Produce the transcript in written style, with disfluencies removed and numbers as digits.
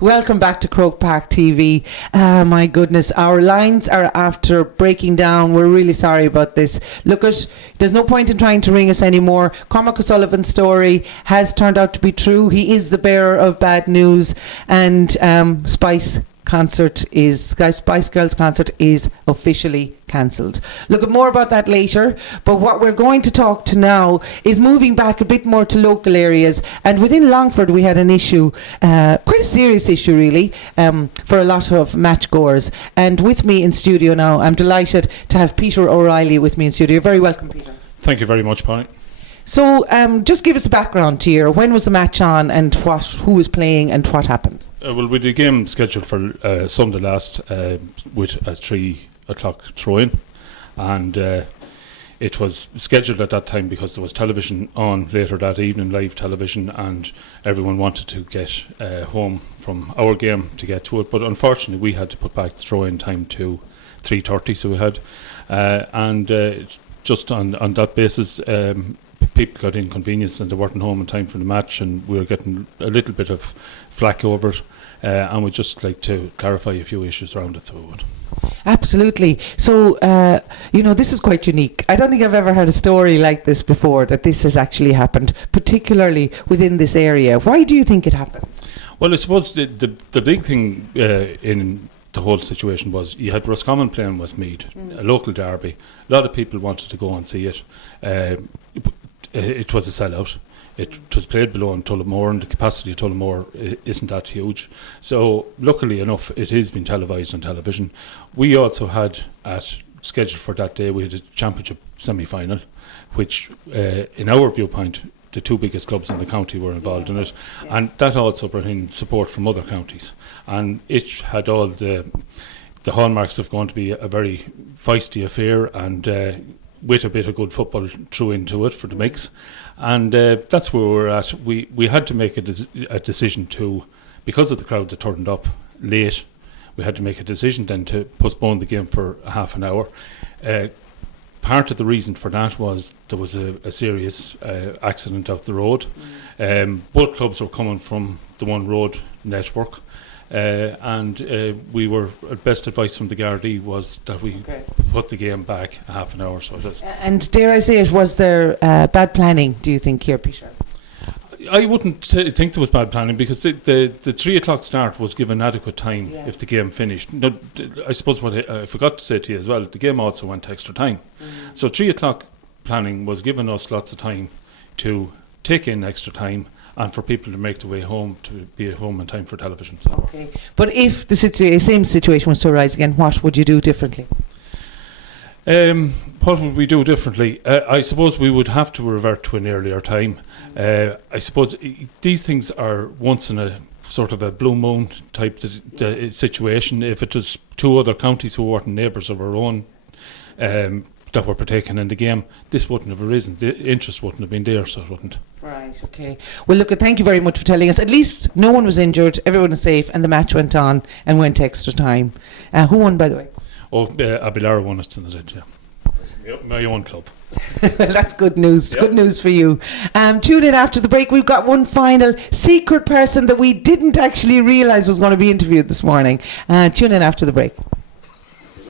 Welcome back to Croke Park TV. My goodness, our lines are after breaking down. We're really sorry about this. Look, there's no point in trying to ring us anymore. Cormac O'Sullivan's story has turned out to be true. He is the bearer of bad news, and Spice Girls concert is officially cancelled. Look at more about that later, but what we're going to talk to now is moving back a bit more to local areas. And within Longford we had an issue, quite a serious issue really, for a lot of match goers. And with me in studio now, I'm delighted to have Peter O Reilly with me in studio. You're very welcome, Peter. Thank you very much, Polly. So just give us the background here. When was the match on, and who was playing, and what happened? Well, we had a game scheduled for Sunday last with a 3 o'clock throw-in, and it was scheduled at that time because there was television on later that evening, live television, and everyone wanted to get home from our game to get to it. But unfortunately, we had to put back the throw-in time to 3:30, so we had, just on that basis, people got inconvenienced and they weren't home in time for the match, and we were getting a little bit of flack over it, and we'd just like to clarify a few issues around it, so we would. Absolutely. So, this is quite unique. I don't think I've ever heard a story like this before, that this has actually happened, particularly within this area. Why do you think it happened? Well, I suppose the big thing in the whole situation was you had Roscommon playing Westmeath, a local derby. A lot of people wanted to go and see it. It was a sellout. It was played below in Tullamore, and the capacity of Tullamore isn't that huge. So luckily enough, it is being televised on television. We also had scheduled for that day, we had a championship semi-final, which in our viewpoint, the 2 biggest clubs in the county were involved in it, and that also brought in support from other counties, and it had all the hallmarks of going to be a very feisty affair, and with a bit of good football through into it for the mix, and that's where we're at. We had to make a decision to, because of the crowd that turned up late, we had to make a decision then to postpone the game for a half an hour. Part of the reason for that was there was a serious accident off the road. Both clubs were coming from the one road network, and we were, best advice from the Gardaí was that we put the game back a half an hour, so it is. And dare I say it, was there bad planning, do you think, here, Peter? I wouldn't think there was bad planning, because the 3 o'clock start was given adequate time if the game finished. No, I suppose what I forgot to say to you as well, the game also went extra time. So 3 o'clock planning was giving us lots of time to take in extra time, and for people to make their way home, to be at home in time for television. So. Okay. But if the same situation was to arise again, what would you do differently? What would we do differently? I suppose we would have to revert to an earlier time. I suppose these things are once in a sort of a blue moon type situation. If it was 2 other counties who weren't neighbours of our own that were partaking in the game, this wouldn't have arisen. The interest wouldn't have been there, so it wouldn't. Right, okay. Well, look, thank you very much for telling us. At least no one was injured, everyone was safe, and the match went on and went extra time. Who won, by the way? Abilara won it tonight, yeah. My own club. That's good news. Yep. Good news for you. Tune in after the break. We've got one final secret person that we didn't actually realise was going to be interviewed this morning. Tune in after the break.